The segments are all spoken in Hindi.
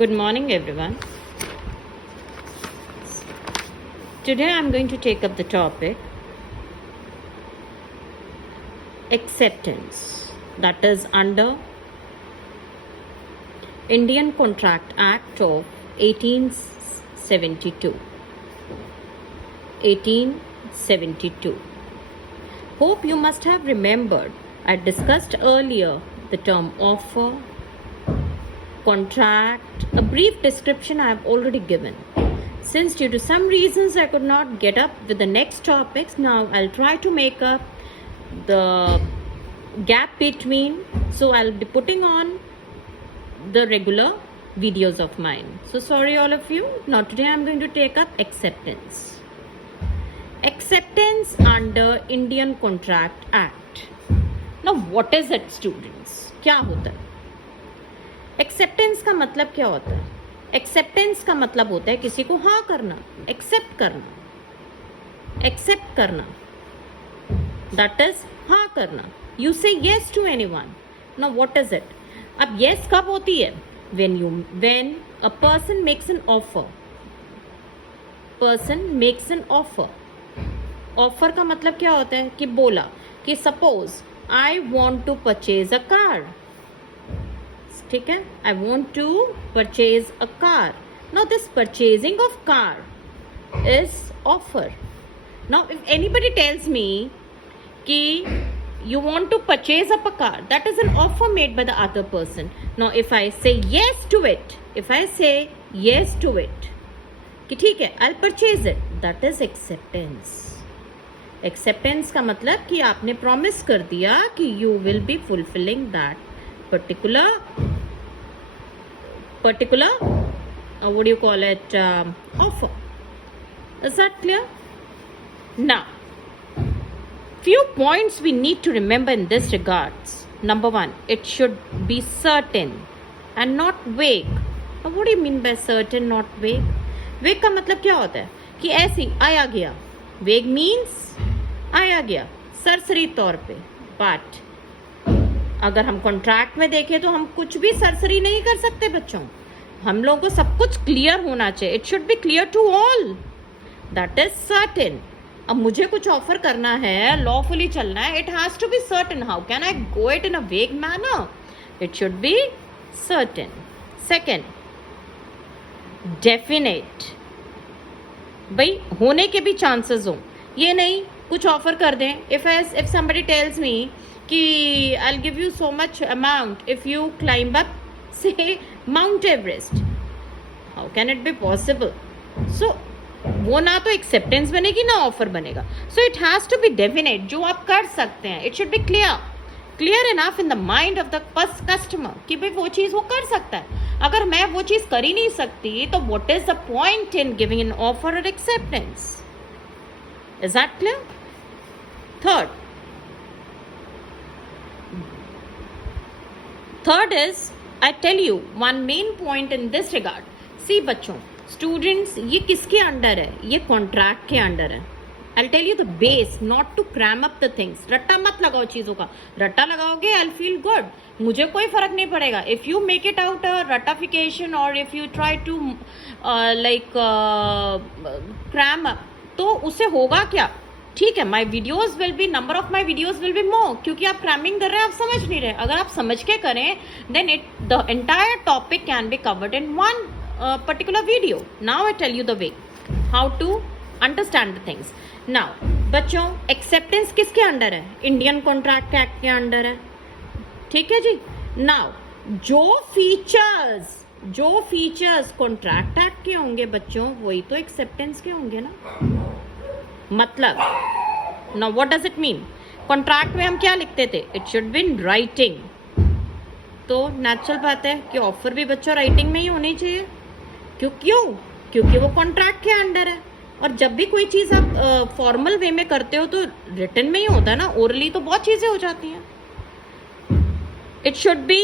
Good morning, everyone. Today I'm going to take up the topic acceptance, that is under Indian Contract Act of 1872. 1872. Hope you must have remembered I discussed earlier the term offer, contract, a brief description I have already given. Since due to some reasons I could not get up with the next topics, now I'll try to make up the gap between, so I'll be putting on the regular videos of mine. So sorry all of you. Now today I'm going to take up acceptance. Acceptance under Indian Contract Act. Now what is it, students? क्या होता है? एक्सेप्टेंस का मतलब क्या होता है? एक्सेप्टेंस का मतलब होता है किसी को हाँ करना, एक्सेप्ट करना, दैट इज हाँ करना. You say yes to anyone. Now what is it? अब यस कब होती है? When a person makes an offer. Offer का मतलब क्या होता है? कि बोला कि suppose I want to purchase a car. ठीक है, I want to purchase a car. Now this purchasing of car is offer. Now if anybody tells me कि you want to purchase up a car, that is an offer made by the other person. Now if I say yes to it, कि ठीक है I'll purchase it, that is acceptance. Acceptance का मतलब कि आपने promise कर दिया कि you will be fulfilling that particular what do you call it, offer. Is that clear? Now few points we need to remember in this regards. Number one, it should be certain and not vague. Now what do you mean by certain, not vague? Vague का मतलब क्या होता है? कि ऐसी आया गया. Vague means आया गया सरसरी तौर पे. But अगर हम कॉन्ट्रैक्ट में देखें तो हम कुछ भी सरसरी नहीं कर सकते बच्चों. हम लोगों को सब कुछ क्लियर होना चाहिए. It should be clear to all. That is certain. अब मुझे कुछ ऑफर करना है, लॉफुली चलना है, it has to be certain. How can I go it in a vague manner? It should be certain. Second, definite. भाई होने के भी चांसेस हो. ये नहीं कुछ ऑफर कर दें. इफ समबडी टेल्स मी कि I will give you so much amount if you climb up से Mount Everest, how can it be possible? So वो ना तो एक्सेप्टेंस बनेगी ना ऑफर बनेगा. So it has to be definite. जो आप कर सकते हैं, it should be clear enough in the mind of the customer कि भाई वो चीज वो कर सकता है. अगर मैं वो चीज कर ही नहीं सकती तो what is the point in giving an offer और acceptance? Is that clear? Third is, I tell you one main point in this regard. See बच्चों, स्टूडेंट्स, ये किसके अंडर है? ये कॉन्ट्रैक्ट के अंडर है. I tell you the base, not to cram up the things. रट्टा मत लगाओ चीजों का. रट्टा लगाओगे आई फील गुड, मुझे कोई फर्क नहीं पड़ेगा. If you make it out a रट्टाफिकेशन और if you try to like cram up, तो उससे होगा क्या? ठीक है, my videos will be, number of my videos will be more, क्योंकि आप क्रैमिंग कर रहे हैं, आप समझ नहीं रहे. अगर आप समझ के करें then the entire topic can be covered in one particular video. Now I tell you the way how to understand the things. Now बच्चों, acceptance किसके अंडर है? इंडियन कॉन्ट्रैक्ट एक्ट के अंडर है. ठीक है जी. Now जो फीचर्स कॉन्ट्रैक्ट एक्ट के होंगे बच्चों, वही तो एक्सेप्टेंस के होंगे ना. मतलब now what does it mean? Contract में हम क्या लिखते थे? It should be in writing. तो नेचुरल बात है कि ऑफर भी बच्चों राइटिंग में ही होनी चाहिए. क्योंकि वो कॉन्ट्रैक्ट के अंडर है. और जब भी कोई चीज़ आप फॉर्मल वे में करते हो तो रिटन में ही होता है ना. ओरली तो बहुत चीज़ें हो जाती हैं. It should B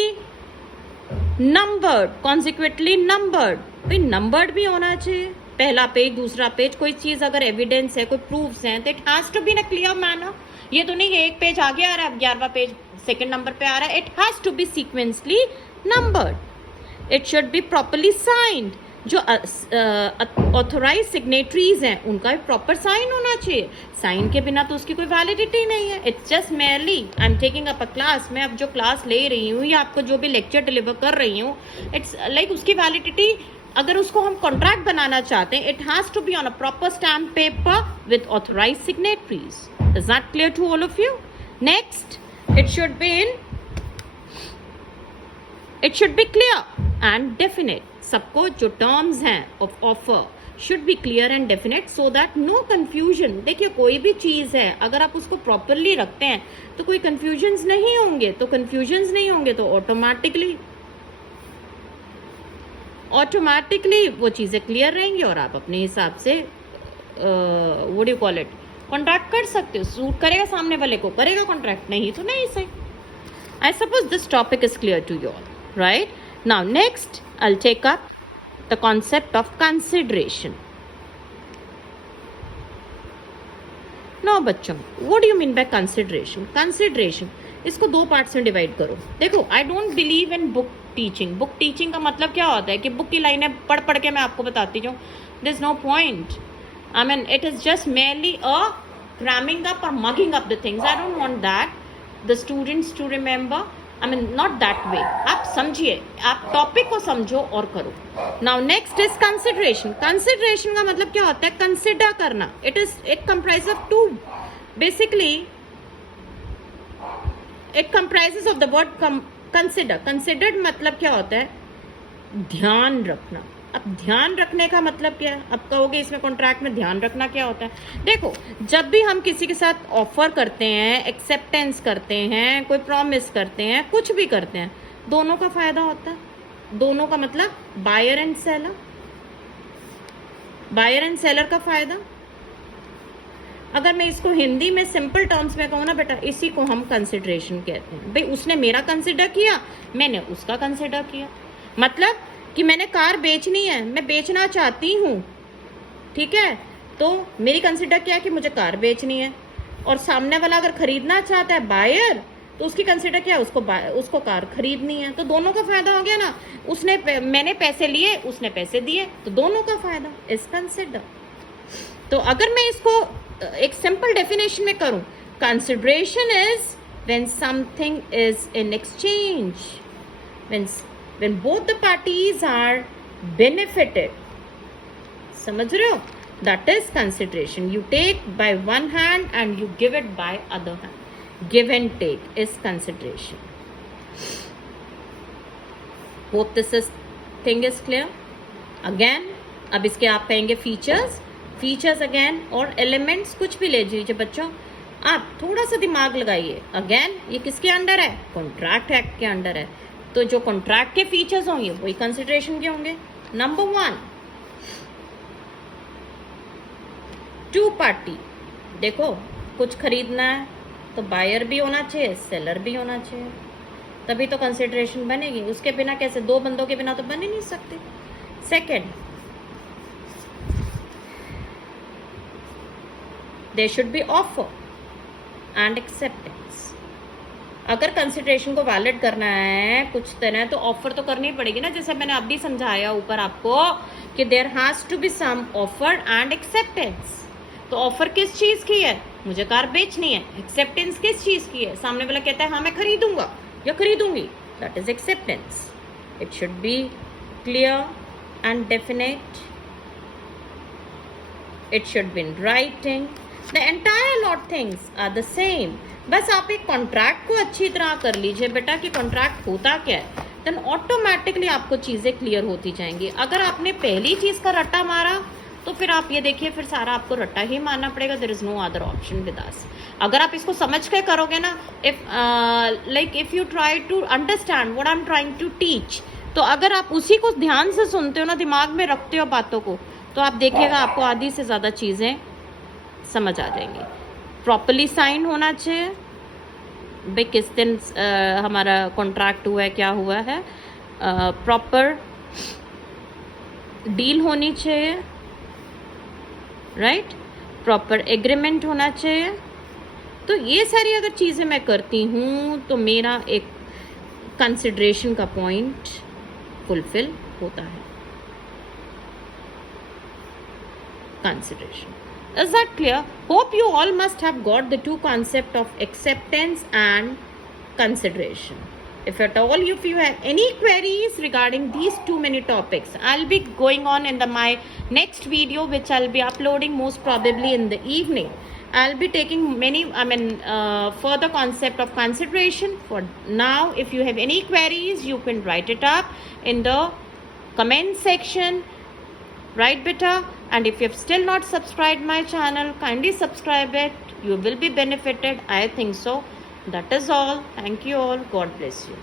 numbered, consequently numbered. भाई नंबर्ड भी होना चाहिए. पहला पेज, दूसरा पेज. कोई चीज़ अगर एविडेंस है, कोई प्रूफ्स हैं, तो it has to be in a clear manner. ये तो नहीं एक पेज आगे आ रहा है, 11वां पेज सेकेंड नंबर पे आ रहा है. It has to be sequentially numbered. It should be properly signed. जो ऑथोराइज सिग्नेटरीज हैं उनका भी प्रॉपर साइन होना चाहिए। साइन के बिना तो उसकी कोई वैलिडिटी नहीं है। It's just merely I am taking up a class, मैं अब जो क्लास ले रही हूँ या आपको जो भी लेक्चर डिलीवर कर रही हूँ, इट्स लाइक उसकी वैलिडिटी, अगर उसको हम कॉन्ट्रैक्ट बनाना चाहते हैं, it has to be on a proper stamp paper with authorise signatories. Is that clear to all of you? Next, it should be clear and definite. सबको जो टर्म्स हैं of offer should be clear and definite so that no confusion. देखिए कोई भी चीज है अगर आप उसको प्रॉपरली रखते हैं तो कोई कंफ्यूजन्स नहीं होंगे, तो ऑटोमेटिकली वो चीजें क्लियर रहेंगी और आप अपने हिसाब से what do call it, contract कर सकते हो। सूट करेगा सामने वाले को, करेगा कॉन्ट्रैक्ट, नहीं तो नहीं सही। I suppose this topic is clear to you all, right? Now next I'll take up the concept of consideration. Now बच्चों, what do you mean by consideration? Consideration इसको दो पार्ट्स में डिवाइड करो। देखो, I don't believe in book teaching. Book teaching का मतलब क्या होता है कि बुक की लाइनें पढ़ पढ़ के मैं आपको बताती जाऊँ। There is no point. I mean, it is just merely a cramming up or mugging up the things. I don't want that. The students to remember. I mean, not that way. आप समझिए, आप टॉपिक को समझो और करो। Now next is consideration. Consideration का मतलब क्या होता है? कंसिडर करना। It comprises of two. Basically, it comprises of the word consider. Considered मतलब क्या होता है? ध्यान रखना। अब ध्यान रखने का मतलब क्या है? अब कहोगे इसमें कॉन्ट्रैक्ट में ध्यान रखना क्या होता है? देखो, जब भी हम किसी के साथ ऑफर करते हैं, एक्सेप्टेंस करते हैं, कोई प्रॉमिस करते हैं, कुछ भी करते हैं, दोनों का फायदा होता है। दोनों का मतलब बायर एंड सेलर का फायदा। अगर मैं इसको हिंदी में सिंपल टर्म्स में कहूँ ना बेटा, इसी को हम कंसिडरेशन कहते हैं। भाई उसने मेरा कंसिडर किया, मैंने उसका कंसिडर किया। मतलब कि मैंने कार बेचनी है, मैं बेचना चाहती हूँ, ठीक है, तो मेरी कंसिडर क्या है कि मुझे कार बेचनी है। और सामने वाला अगर खरीदना चाहता है बायर, तो उसकी कंसिडर क्या है? उसको कार खरीदनी है। तो दोनों का फायदा हो गया ना। मैंने पैसे लिए, उसने पैसे दिए, तो दोनों का फायदा इज कंसिडर। तो अगर मैं इसको एक सिंपल डेफिनेशन में करूं, consideration is when something is in exchange, when both the parties are benefited. समझ रहे हो? That is consideration. You take by one hand and you give it by other hand. Give and take is consideration. Hope this thing is clear. Again, अब इसके आप कहेंगे फीचर्स अगेन और एलिमेंट्स कुछ भी ले लीजिए बच्चों। आप थोड़ा सा दिमाग लगाइए। अगेन ये किसके अंडर है? कॉन्ट्रैक्ट एक्ट के अंडर है। तो जो कॉन्ट्रैक्ट के फीचर्स होंगे वही कंसिडरेशन के होंगे। Number 1, two party. देखो, कुछ खरीदना है तो बायर भी होना चाहिए, सेलर भी होना चाहिए, तभी तो कंसिडरेशन बनेगी। उसके बिना कैसे? दो बंदों के बिना तो बन ही नहीं सकते। Second, there should be offer and acceptance. अगर कंसिडरेशन को वैलिड करना है कुछ तरह, तो ऑफर तो करनी पड़ेगी ना। जैसे मैंने अभी समझाया ऊपर आपको कि there has to be some offer and acceptance. तो ऑफर किस चीज की है? मुझे कार बेचनी है। एक्सेप्टेंस किस चीज की है? सामने वाला कहता है हाँ मैं खरीदूंगा या खरीदूंगी, that is acceptance. It should be clear and definite. It should be in writing. The entire lot things are the same. बस आप एक कॉन्ट्रैक्ट को अच्छी तरह कर लीजिए बेटा कि कॉन्ट्रैक्ट होता क्या है, देन ऑटोमेटिकली आपको चीज़ें क्लियर होती जाएंगी। अगर आपने पहली चीज़ का रट्टा मारा तो फिर आप ये देखिए, फिर सारा आपको रट्टा ही मारना पड़ेगा। There is no other option with us. अगर आप इसको समझ के करोगे ना, if you try to understand what I am trying to teach, तो अगर आप उसी को ध्यान से सुनते हो ना, दिमाग में रखते हो बातों को, तो आप देखिएगा आपको आधी से ज़्यादा चीज़ें समझ आ जाएंगी। प्रॉपरली साइन होना चाहिए। भाई किस दिन हमारा कॉन्ट्रैक्ट हुआ है, क्या हुआ है, प्रॉपर डील होनी चाहिए, राइट, प्रॉपर एग्रीमेंट होना चाहिए। तो ये सारी अगर चीज़ें मैं करती हूँ तो मेरा एक कंसिडरेशन का पॉइंट फुलफिल होता है. Consideration. Is that clear? Hope you all must have got the two concept of acceptance and consideration. If at all, if you have any queries regarding these too many topics, I'll be going on in my next video, which I'll be uploading most probably in the evening. I'll be taking further concept of consideration. For now, if you have any queries, you can write it up in the comment section. Right, beta? And if you have still not subscribed my channel, kindly subscribe it. You will be benefited. I think so. That is all. Thank you all. God bless you.